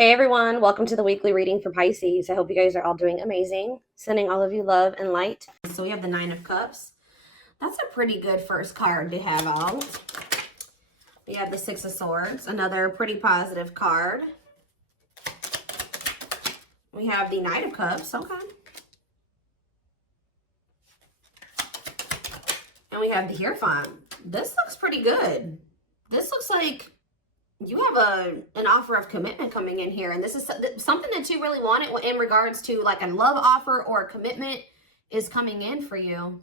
Hey everyone, welcome to the weekly reading for Pisces. I hope you guys are all doing amazing. Sending all of you love and light. So we have the Nine of Cups. That's a pretty good first card to have out. We have the Six of Swords, another pretty positive card. We have the Knight of Cups, okay. And we have the Hierophant. This looks pretty good. This looks like you have an offer of commitment coming in here, and this is something that you really wanted in regards to like a love offer or a commitment is coming in for you.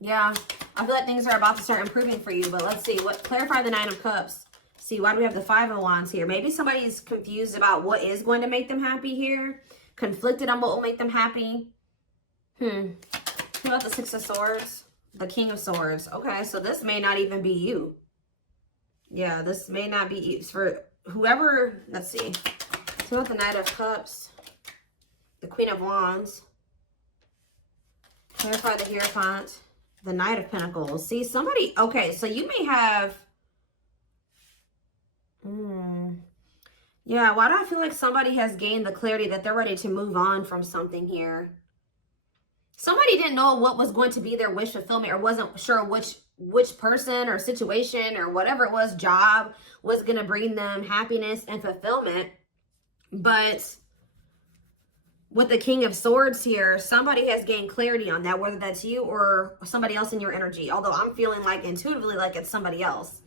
Yeah, I feel like things are about to start improving for you, but let's see. Clarify the Nine of Cups. See, why do we have the Five of Wands here? Maybe somebody's confused about what is going to make them happy here, conflicted on what will make them happy. What about the Six of Swords? The King of Swords. Okay, so this may not even be you. Yeah, this may not be you. For whoever, let's see. So about the Knight of Cups, the Queen of Wands, clarify the Hierophant, the Knight of Pentacles. See, somebody, okay, so you may have, yeah, why do I feel like somebody has gained the clarity that they're ready to move on from something here? Somebody didn't know what was going to be their wish fulfillment, or wasn't sure which person or situation or whatever it was, job, was going to bring them happiness and fulfillment. But with the King of Swords here, somebody has gained clarity on that, whether that's you or somebody else in your energy. Although I'm feeling like intuitively like it's somebody else.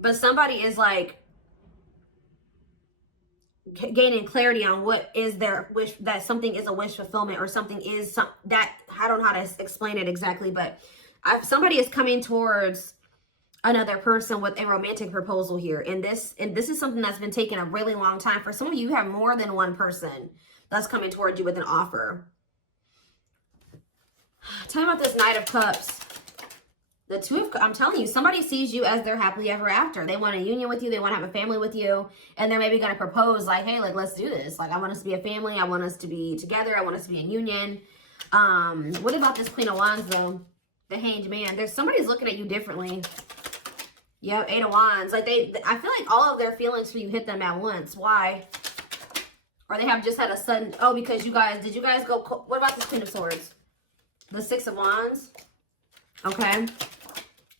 But somebody is like gaining clarity on what is their wish, that something is a wish fulfillment, or something is that, I don't know how to explain it exactly, but somebody is coming towards another person with a romantic proposal here. And this is something that's been taking a really long time. For some of you, you have more than one person that's coming towards you with an offer. Tell me about this Knight of Cups. The Two of, I'm telling you, somebody sees you as their happily ever after. They want a union with you. They want to have a family with you. And they're maybe going to propose like, hey, like, let's do this. Like, I want us to be a family. I want us to be together. I want us to be in union. What about this Queen of Wands, though? The Hanged Man. There's somebody's looking at you differently. Yep, Eight of Wands. Like, I feel like all of their feelings for you hit them at once. Why? Or they have just had a sudden, oh, because did you guys go, what about this Queen of Swords? The Six of Wands. Okay.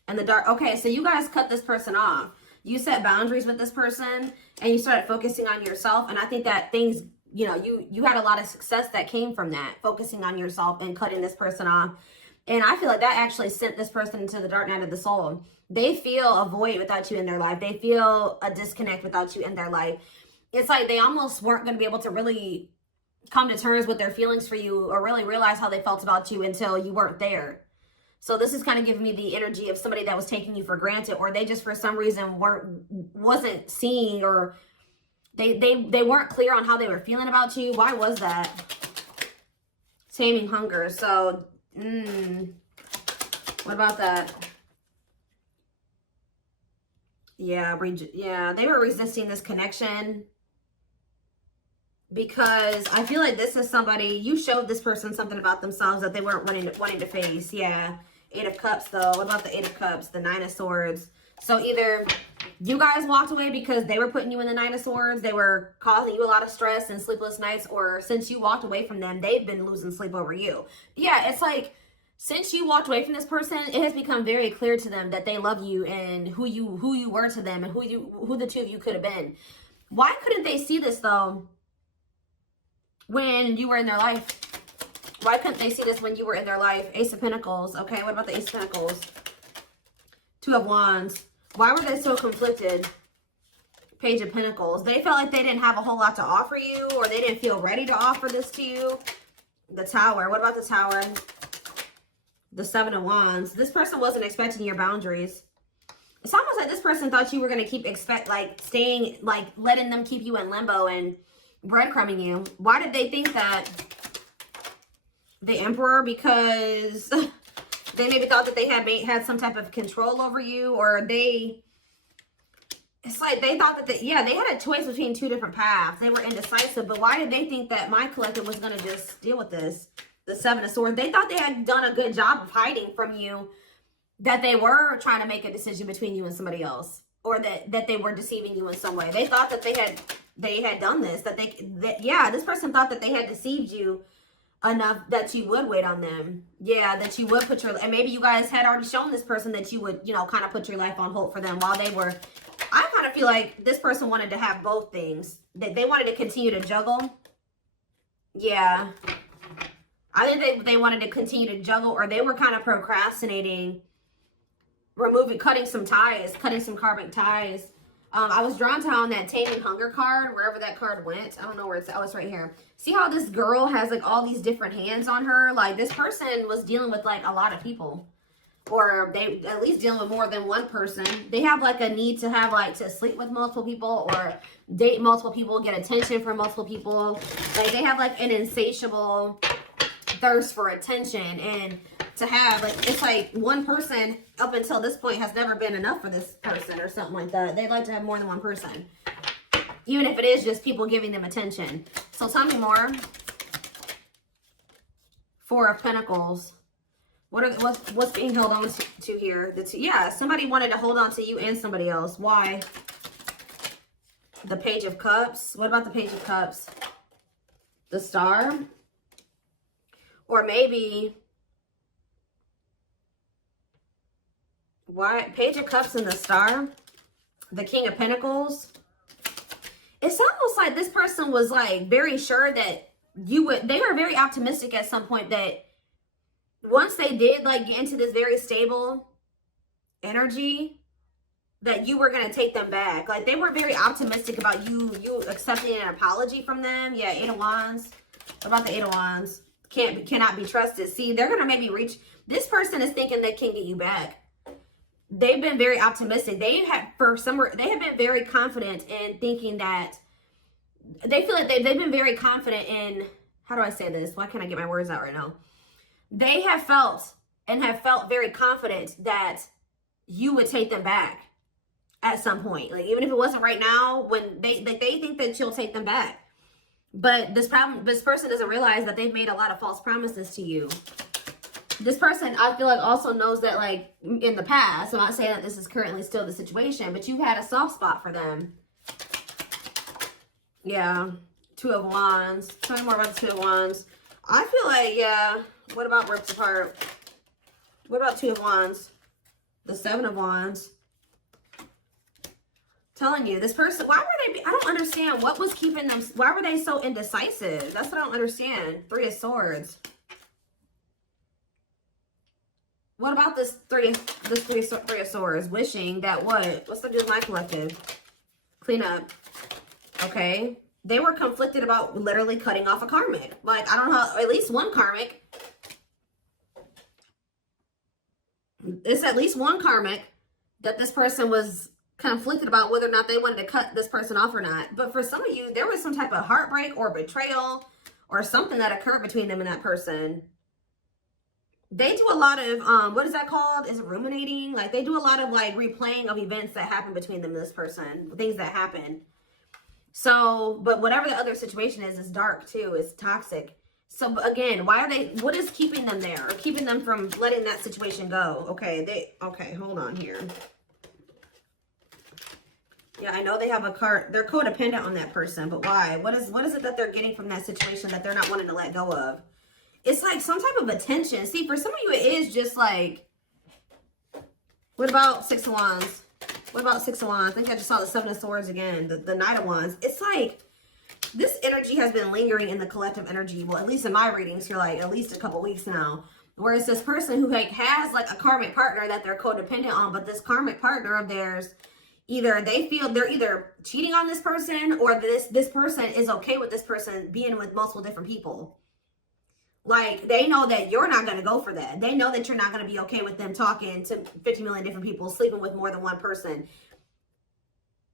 And the Dark, okay, so you guys cut this person off. You set boundaries with this person, and you started focusing on yourself. And I think that things, you know, you had a lot of success that came from that, focusing on yourself and cutting this person off. And I feel like that actually sent this person into the dark night of the soul. They feel a void without you in their life. They feel a disconnect without you in their life. It's like they almost weren't going to be able to really come to terms with their feelings for you, or really realize how they felt about you until you weren't there. So this is kind of giving me the energy of somebody that was taking you for granted, or they just for some reason wasn't seeing, or they weren't clear on how they were feeling about you. Why was that? Taming hunger. So, what about that? Yeah, they were resisting this connection because I feel like this is somebody, you showed this person something about themselves that they weren't wanting to face. Yeah. Eight of Cups, though. What about the Eight of Cups? The Nine of Swords. So either you guys walked away because they were putting you in the Nine of Swords, they were causing you a lot of stress and sleepless nights, or since you walked away from them, they've been losing sleep over you. Yeah, it's like, since you walked away from this person, it has become very clear to them that they love you and who you were to them, and who the two of you could have been. Why couldn't they see this, though, when you were in their life? Why couldn't they see this when you were in their life? Ace of Pentacles. Okay, what about the Ace of Pentacles? Two of Wands. Why were they so conflicted? Page of Pentacles. They felt like they didn't have a whole lot to offer you, or they didn't feel ready to offer this to you. The Tower. What about the Tower? The Seven of Wands. This person wasn't expecting your boundaries. It's almost like this person thought you were going to keep staying, like letting them keep you in limbo and breadcrumbing you. Why did they think that? The Emperor, because they maybe thought that they had some type of control over you, or it's like they thought that they had a choice between two different paths. They were indecisive, but why did they think that my collective was going to just deal with this? The Seven of Swords. They thought they had done a good job of hiding from you that they were trying to make a decision between you and somebody else, or that they were deceiving you in some way. They thought that they had done this, yeah, this person thought that they had deceived you enough that you would wait on them. Yeah, that you would put your, and maybe you guys had already shown this person that you would, you know, kind of put your life on hold for them while they were, I kind of feel like this person wanted to have both things. They wanted to continue to juggle. Yeah. I think they wanted to continue to juggle, or they were kind of procrastinating, cutting some ties, cutting some karmic ties. I was drawn to on that Taming Hunger card, wherever that card went. I don't know where it's, oh, it's right here. See how this girl has like all these different hands on her? Like this person was dealing with like a lot of people, or they at least dealing with more than one person. They have like a need to have like to sleep with multiple people or date multiple people, get attention from multiple people. Like they have like an insatiable thirst for attention, and to have like, it's like one person up until this point has never been enough for this person or something like that. They'd like to have more than one person, even if it is just people giving them attention. So tell me more. Four of Pentacles. What's being held on to here? Yeah, somebody wanted to hold on to you and somebody else. Why? The Page of Cups. What about the Page of Cups? The Star. Or maybe, why? Page of Cups and the Star. The King of Pentacles. It's almost like this person was like very sure that you would, they were very optimistic at some point that once they did like get into this very stable energy, that you were going to take them back. Like they were very optimistic about you accepting an apology from them. Yeah, Eight of Wands. What about the Eight of Wands? Cannot be trusted. See, they're going to maybe reach, this person is thinking they can get you back. They've been very optimistic. They have been very confident in thinking that, they feel like they've been very confident in, how do I say this? Why can't I get my words out right now? They have felt very confident that you would take them back at some point. Like even if it wasn't right now, when they think that you'll take them back. But this person doesn't realize that they've made a lot of false promises to you. This person, I feel like, also knows that, like, in the past, I'm not saying that this is currently still the situation, but you've had a soft spot for them. Yeah. Two of Wands. Tell me more about the Two of Wands. I feel like, yeah. What about ripped apart? What about Two of Wands? The Seven of Wands. Telling you, this person, why were they, I don't understand what was keeping them, why were they so indecisive? That's what I don't understand. Three of Swords. What about this three of Swords? Wishing that what? What's the deal with my collective? Clean up. Okay. They were conflicted about literally cutting off a karmic. Like, I don't know, at least one karmic. It's at least one karmic that this person was conflicted about whether or not they wanted to cut this person off or not. But for some of you, there was some type of heartbreak or betrayal or something that occurred between them and that person. They do a lot of, what is that called? Is it ruminating? Like, they do a lot of, like, replaying of events that happen between them and this person. Things that happen. So, but whatever the other situation is dark, too. It's toxic. So, again, why are they, what is keeping them there? Or keeping them from letting that situation go? Okay, okay, hold on here. Yeah, I know they have a card. They're codependent on that person, but why? What is it that they're getting from that situation that they're not wanting to let go of? It's like some type of attention. See, for some of you, it is just like, what about Six of Wands? What about Six of Wands? I think I just saw the Seven of Swords again, the Knight of Wands. It's like, this energy has been lingering in the collective energy. Well, at least in my readings for like at least a couple weeks now. Whereas this person who like has like a karmic partner that they're codependent on, but this karmic partner of theirs, either they feel they're either cheating on this person or this person is okay with this person being with multiple different people. Like, they know that you're not going to go for that. They know that you're not going to be okay with them talking to 50 million different people, sleeping with more than one person.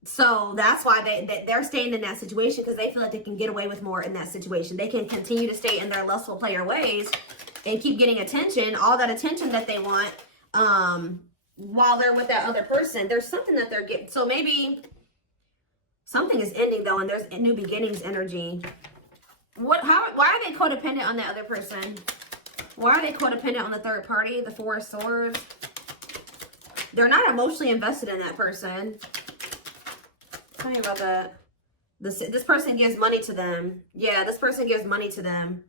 So that's why they're staying in that situation, because they feel like they can get away with more in that situation. They can continue to stay in their lustful player ways and keep getting attention, all that attention that they want, while they're with that other person. There's something that they're getting. So maybe something is ending, though, and there's a new beginnings energy. Why are they codependent on that other person? Why are they codependent on the third party, the Four of Swords? They're not emotionally invested in that person. Tell me about that. This person gives money to them. Yeah, this person gives money to them.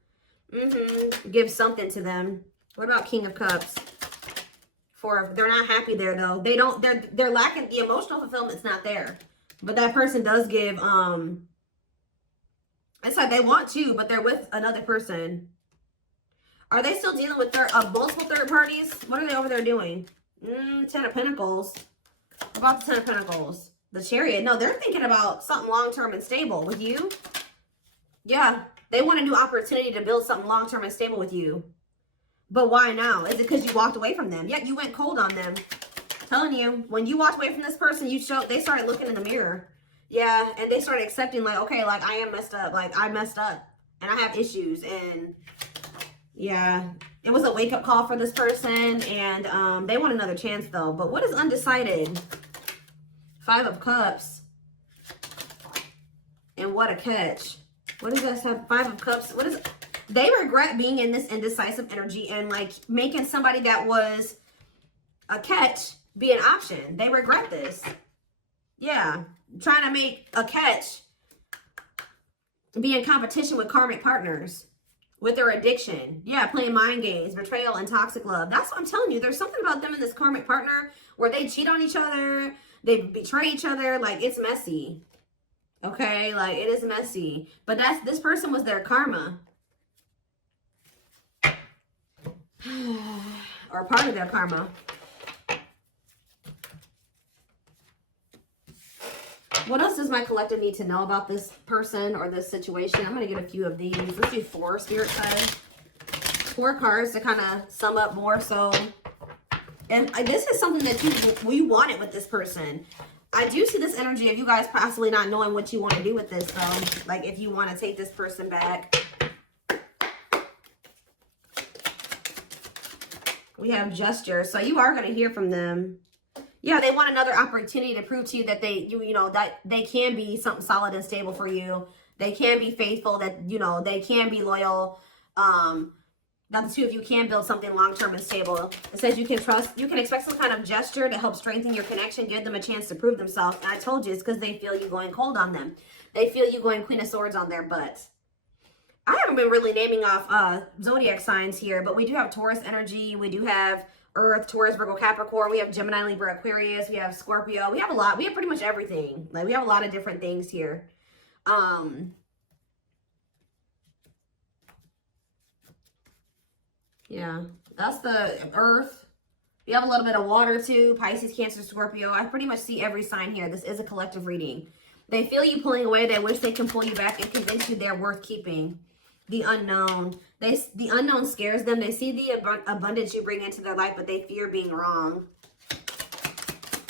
Gives something to them. What about King of Cups? They're not happy there though. They're lacking the emotional fulfillment's not there. But that person does give it's like they want to, but they're with another person. Are they still dealing with multiple third parties? What are they over there doing? 10 of Pentacles. What about the 10 of Pentacles? The Chariot. No, they're thinking about something long-term and stable with you. Yeah, they want a new opportunity to build something long-term and stable with you. But why now? Is it because you walked away from them? Yeah, you went cold on them. Telling you, when you walked away from this person, they started looking in the mirror. Yeah, and they started accepting, like, okay, like, I am messed up. Like, I messed up. And I have issues. And, yeah, it was a wake-up call for this person. And they want another chance, though. But what is undecided? 5 of Cups. And what a catch. What does that have? 5 of Cups. What is... They regret being in this indecisive energy and, like, making somebody that was a catch be an option. They regret this. Yeah. Trying to make a catch be in competition with karmic partners. With their addiction. Yeah, playing mind games, betrayal, and toxic love. That's what I'm telling you. There's something about them and this karmic partner where they cheat on each other. They betray each other. Like, it's messy. Okay? Like, it is messy. But this person was their karma. Or part of their karma. What else does my collective need to know about this person or this situation? I'm going to get a few of these. Let's do 4 spirit guides. 4 cards to kind of sum up more so. And this is something that you wanted with this person. I do see this energy of you guys possibly not knowing what you want to do with this, though. Like, if you want to take this person back. We have gesture. So you are going to hear from them. Yeah, they want another opportunity to prove to you that that they can be something solid and stable for you. They can be faithful, that, they can be loyal. That the two of you can build something long-term and stable. It says you can expect some kind of gesture to help strengthen your connection, give them a chance to prove themselves. And I told you, it's because they feel you going cold on them. They feel you going Queen of Swords on their butt. I haven't been really naming off zodiac signs here, but we do have Taurus energy. We do have Earth, Taurus, Virgo, Capricorn. We have Gemini, Libra, Aquarius. We have Scorpio. We have a lot. We have pretty much everything. Like, we have a lot of different things here. Yeah, that's the Earth. We have a little bit of water too. Pisces, Cancer, Scorpio. I pretty much see every sign here. This is a collective reading. They feel you pulling away. They wish they can pull you back and convince you they're worth keeping. The unknown. The unknown scares them. They see the abundance you bring into their life, but they fear being wrong.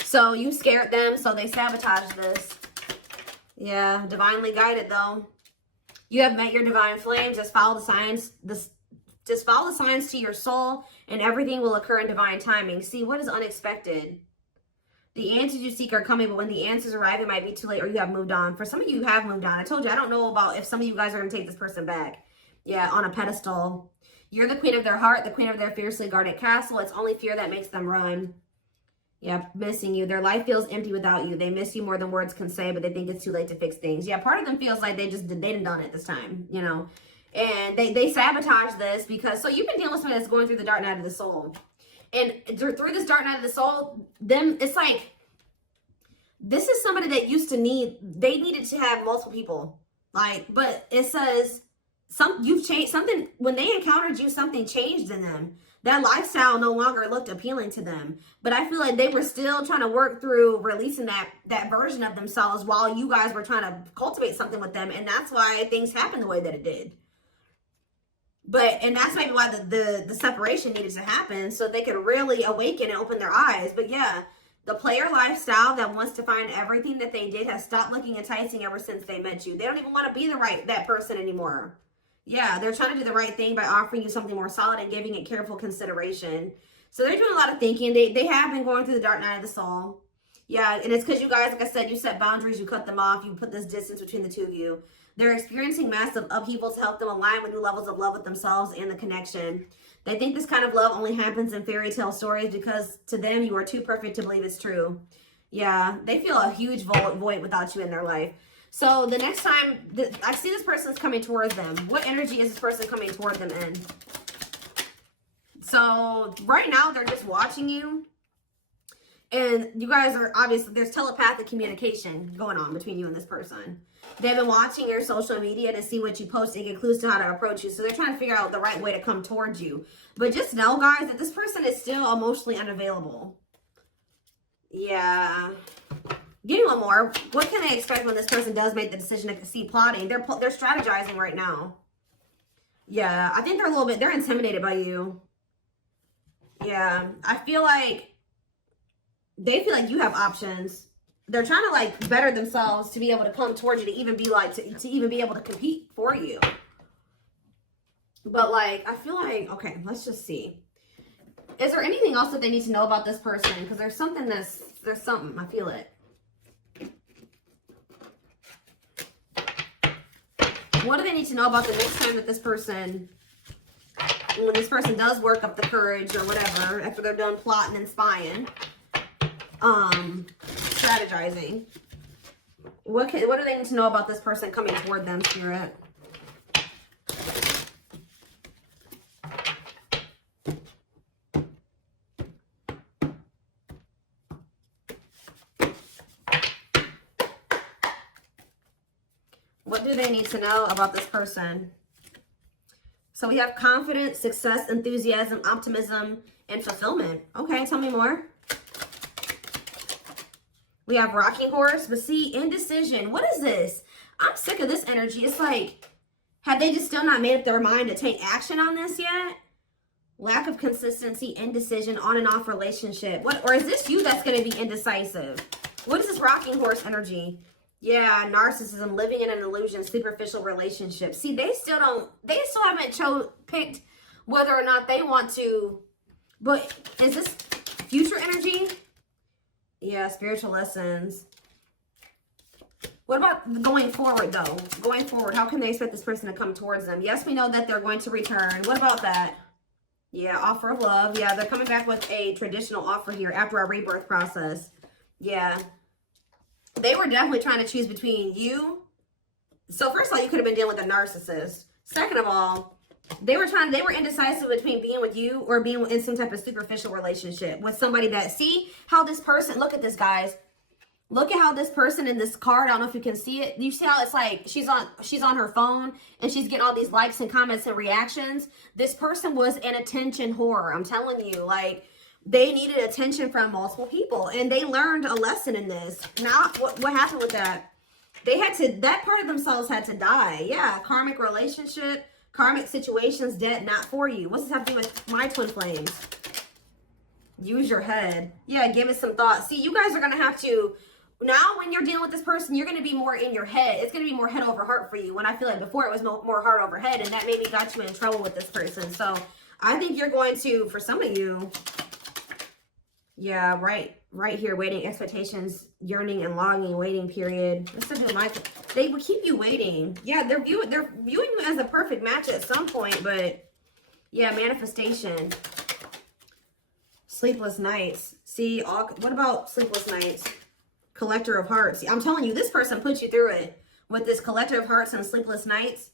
So you scared them, so they sabotage this. Yeah, divinely guided though. You have met your divine flame. Just follow the signs. Just follow the signs to your soul, and everything will occur in divine timing. See, what is unexpected? The answers you seek are coming, but when the answers arrive, it might be too late, or you have moved on. For some of you, you have moved on. I told you, I don't know about if some of you guys are going to take this person back. Yeah, on a pedestal. You're the queen of their heart, the queen of their fiercely guarded castle. It's only fear that makes them run. Yeah, missing you. Their life feels empty without you. They miss you more than words can say, but they think it's too late to fix things. Yeah, part of them feels like they didn't done it this time, And they sabotage this because, so you've been dealing with somebody that's going through the dark night of the soul. And through this dark night of the soul, it's like, this is somebody that they needed to have multiple people. Like, but it says, you've changed something. When they encountered you, something changed in them. That lifestyle no longer looked appealing to them. But I feel like they were still trying to work through releasing that version of themselves while you guys were trying to cultivate something with them. And that's why things happened the way that it did. And that's maybe why the separation needed to happen, so they could really awaken and open their eyes. But yeah, the player lifestyle that wants to find everything that they did has stopped looking enticing ever since they met you. They don't even want to be that person anymore. Yeah, they're trying to do the right thing by offering you something more solid and giving it careful consideration. So they're doing a lot of thinking. They have been going through the dark night of the soul. Yeah, and it's because you guys, like I said, you set boundaries, you cut them off, you put this distance between the two of you. They're experiencing massive upheaval to help them align with new levels of love with themselves and the connection. They think this kind of love only happens in fairy tale stories because to them, you are too perfect to believe it's true. Yeah, they feel a huge void without you in their life. So the next time I see this person's coming towards them, what energy is this person coming toward them in? So right now they're just watching you. And you guys are obviously, there's telepathic communication going on between you and this person. They've been watching your social media to see what you post and get clues to how to approach you. So they're trying to figure out the right way to come towards you. But just know, guys, that this person is still emotionally unavailable. Yeah. Give me one more. What can I expect when this person does make the decision to see plotting? They're strategizing right now. Yeah, I think they're intimidated by you. Yeah, I feel like they feel like you have options. They're trying to like better themselves to be able to come towards you, to even be like, to even be able to compete for you. But like, I feel like, okay, let's just see. Is there anything else that they need to know about this person? Because there's something, I feel it. What do they need to know about the next time that this person, when this person does work up the courage or whatever, after they're done plotting and spying, strategizing? What do they need to know about this person coming toward them, Spirit? What do they need to know about this person? So we have confidence, success, enthusiasm, optimism, and fulfillment. Okay, tell me more. We have rocking horse, but see, indecision. What is this? I'm sick of this energy. It's like, have they just still not made up their mind to take action on this yet? Lack of consistency, indecision, on and off relationship. Or is this you that's going to be indecisive? What is this rocking horse energy? Yeah, narcissism, living in an illusion, superficial relationship. See, they still haven't picked whether or not they want to. But is this future energy? Yeah, spiritual lessons. What about going forward, though? Going forward, how can they expect this person to come towards them? Yes, we know that they're going to return. What about that? Yeah, offer of love. Yeah, they're coming back with a traditional offer here after our rebirth process. Yeah. They were definitely trying to choose between you. So first of all, you could have been dealing with a narcissist. Second of all, they were indecisive between being with you or being in some type of superficial relationship with somebody that, see how this person, look at this, guys. Look at how this person in this card, I don't know if you can see it. You see how it's like she's on her phone and she's getting all these likes and comments and reactions. This person was an attention whore. I'm telling you, like, they needed attention from multiple people, and they learned a lesson in this. Now, what happened with that? That part of themselves had to die. Yeah, karmic relationship, karmic situations, dead, not for you. What's this have to do with my twin flames? Use your head. Yeah, give it some thought. See, you guys are going to have to, now when you're dealing with this person, you're going to be more in your head. It's going to be more head over heart for you. When I feel like before it was more heart over head, and that maybe got you in trouble with this person. So I think you're going to, for some of you, yeah, right here, waiting, expectations, yearning and longing, waiting period. Let's do they will keep you waiting. Yeah, they're viewing you as a perfect match at some point, but yeah, manifestation. Sleepless nights. See, what about sleepless nights? Collector of hearts. See, I'm telling you, this person put you through it with this collector of hearts and sleepless nights.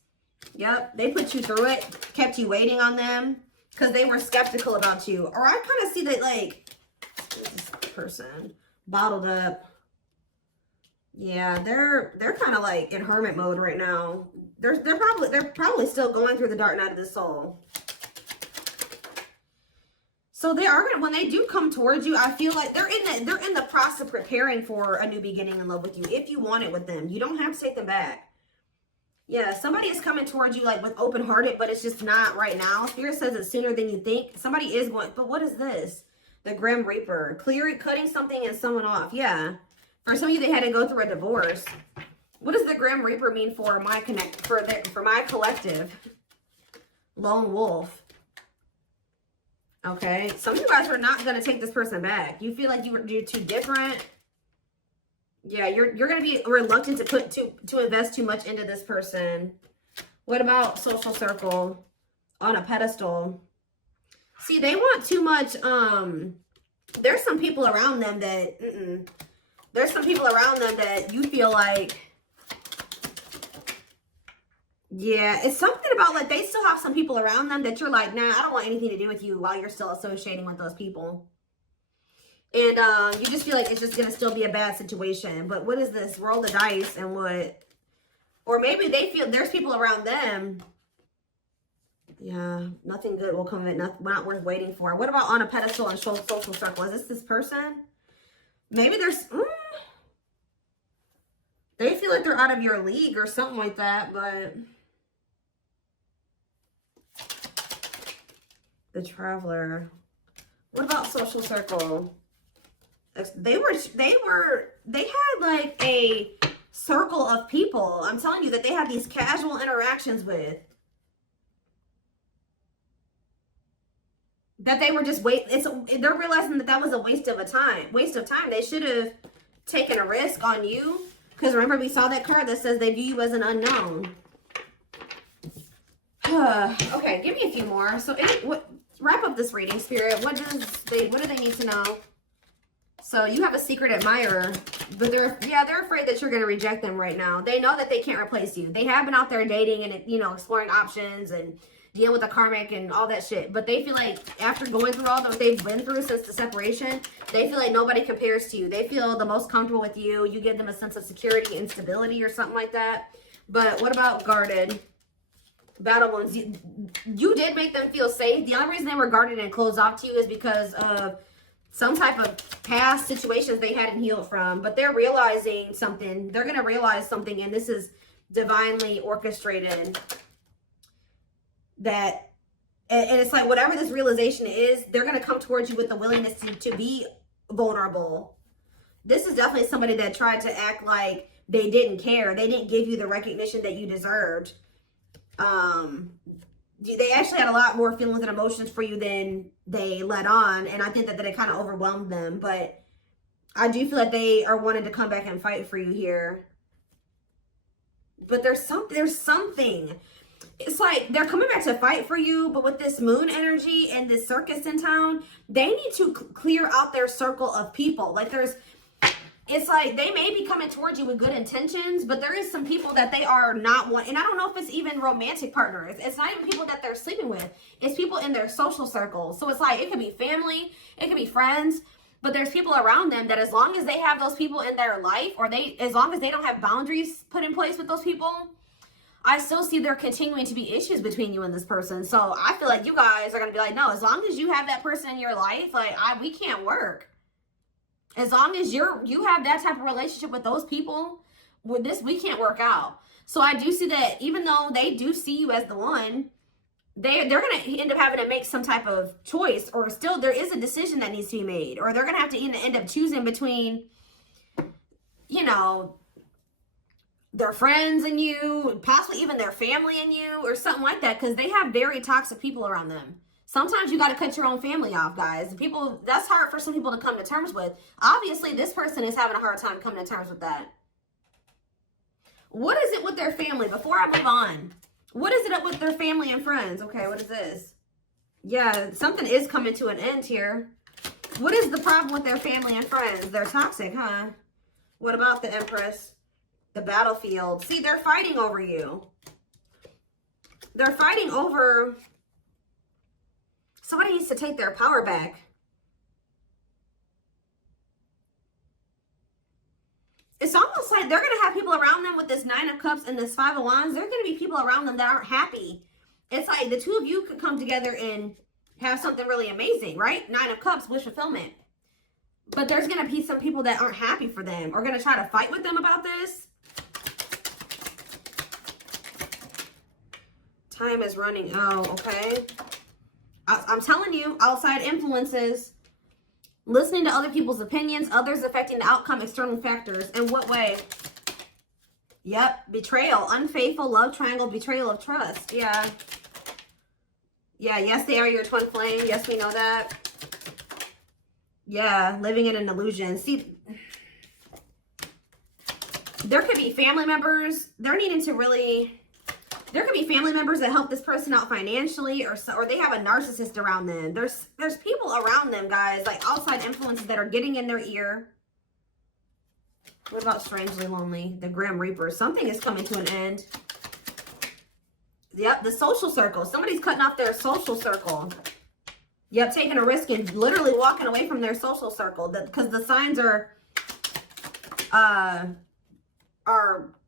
Yep, they put you through it, kept you waiting on them because they were skeptical about you. Or I kind of see that, like, this person bottled up. Yeah, they're kind of like in hermit mode right now. They're probably still going through the dark night of the soul. So they are gonna, when they do come towards you, I feel like they're in the process of preparing for a new beginning in love with you. If you want it with them, you don't have to take them back. Yeah, somebody is coming towards you like with open hearted, but it's just not right now. Spirit says it's sooner than you think. Somebody is going, but what is this? The Grim Reaper, cutting something and someone off. Yeah, for some of you, they had to go through a divorce. What does the Grim Reaper mean for my for my collective? Lone Wolf. Okay, some of you guys are not going to take this person back. You feel like you're too different. Yeah, you're going to be reluctant to invest too much into this person. What about social circle? On a pedestal. See, they want too much. There's some people around them that There's some people around them that you feel like, yeah, it's something about like they still have some people around them that you're like, nah, I don't want anything to do with you while you're still associating with those people. And you just feel like it's just going to still be a bad situation. But what is this? Roll the dice and what? Or maybe they feel there's people around them. Yeah, nothing good will come of it. Not worth waiting for. What about on a pedestal and social circle? Is this person? Maybe there's... they feel like they're out of your league or something like that, but... The Traveler. What about social circle? They had like a circle of people. I'm telling you that they had these casual interactions with. That they were just they're realizing that that was a waste of time. They should have taken a risk on you. Because remember, we saw that card that says they view you as an unknown. Okay, give me a few more. So wrap up this reading, Spirit. What do they need to know? So you have a secret admirer, but they're afraid that you're going to reject them right now. They know that they can't replace you. They have been out there dating and, you know, exploring options and dealing with the karmic and all that shit. But they feel like after going through all that they've been through since the separation, they feel like nobody compares to you. They feel the most comfortable with you. You give them a sense of security and stability or something like that. But what about guarded? Battle wounds. You did make them feel safe. The only reason they were guarded and closed off to you is because of some type of past situations they hadn't healed from. But they're realizing something. They're going to realize something, and this is divinely orchestrated. And it's like whatever this realization is, they're going to come towards you with the willingness to be vulnerable. This is definitely somebody that tried to act like they didn't care. They didn't give you the recognition that you deserved. They actually had a lot more feelings and emotions for you than they let on, and I think that it kind of overwhelmed them. But I do feel like they are wanting to come back and fight for you here. But there's something. It's like they're coming back to fight for you, but with this moon energy and this circus in town, they need to clear out their circle of people. Like it's like they may be coming towards you with good intentions, but there is some people that they are not want. And I don't know if it's even romantic partners. It's not even people that they're sleeping with. It's people in their social circles. So it's like, it could be family, it could be friends, but there's people around them that as long as they have those people in their life, or as long as they don't have boundaries put in place with those people, I still see there continuing to be issues between you and this person. So I feel like you guys are going to be like, no, as long as you have that person in your life, like we can't work. As long as you have that type of relationship with those people, with this, we can't work out. So I do see that even though they do see you as the one, they're going to end up having to make some type of choice, or still there is a decision that needs to be made, or they're going to have to end up choosing between, you know, their friends and you, possibly even their family and you, or something like that, because they have very toxic people around them. Sometimes you got to cut your own family off, guys. That's hard for some people to come to terms with. Obviously, this person is having a hard time coming to terms with that. What is it with their family? Before I move on, what is it up with their family and friends? Okay, what is this? Yeah, something is coming to an end here. What is the problem with their family and friends? They're toxic, huh? What about the Empress? The battlefield. See, they're fighting over you. They're fighting over... Somebody needs to take their power back. It's almost like they're going to have people around them with this 9 of Cups and this 5 of Wands. There are going to be people around them that aren't happy. It's like the two of you could come together and have something really amazing, right? 9 of Cups, wish fulfillment. But there's going to be some people that aren't happy for them, or going to try to fight with them about this. Time is running out, okay? I'm telling you, outside influences, listening to other people's opinions, others affecting the outcome, external factors. In what way? Yep, betrayal, unfaithful, love triangle, betrayal of trust. Yeah. Yeah, yes, they are your twin flame. Yes, we know that. Yeah, living in an illusion. See, there could be family members. They're needing to really... There could be family members that help this person out financially, or they have a narcissist around them. There's people around them, guys, like outside influences that are getting in their ear. What about strangely lonely? The Grim Reaper. Something is coming to an end. Yep, the social circle. Somebody's cutting off their social circle. Yep, taking a risk and literally walking away from their social circle. Because the signs are,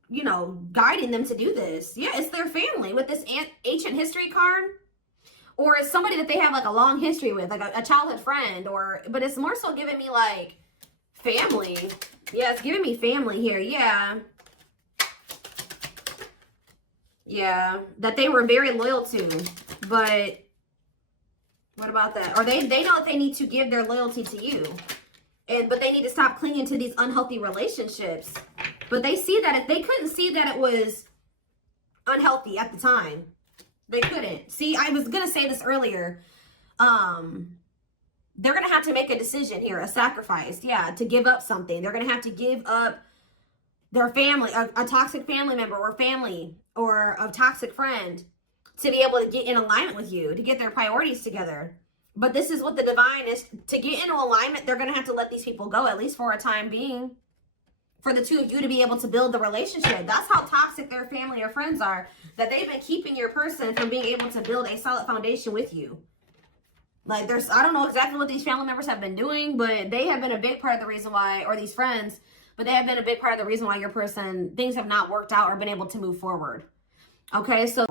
you know, guiding them to do this. Yeah, it's their family with this ancient history card. Or it's somebody that they have like a long history with, like a childhood friend. But it's more so giving me like family. Yeah, it's giving me family here. Yeah. Yeah, that they were very loyal to. But what about that? Or they know that they need to give their loyalty to you. But they need to stop clinging to these unhealthy relationships. But they see that they couldn't see that it was unhealthy at the time. They couldn't. See, I was going to say this earlier. They're going to have to make a decision here, a sacrifice. Yeah, to give up something. They're going to have to give up their family, a toxic family member or family or a toxic friend to be able to get in alignment with you, to get their priorities together. But this is what the divine is. To get into alignment, they're going to have to let these people go, at least for a time being, for the two of you to be able to build the relationship. That's how toxic their family or friends are, that they've been keeping your person from being able to build a solid foundation with you. Like, I don't know exactly what these family members have been doing, but they have been a big part of the reason why, or these friends, but they have been a big part of the reason why your person, things have not worked out or been able to move forward. Okay, so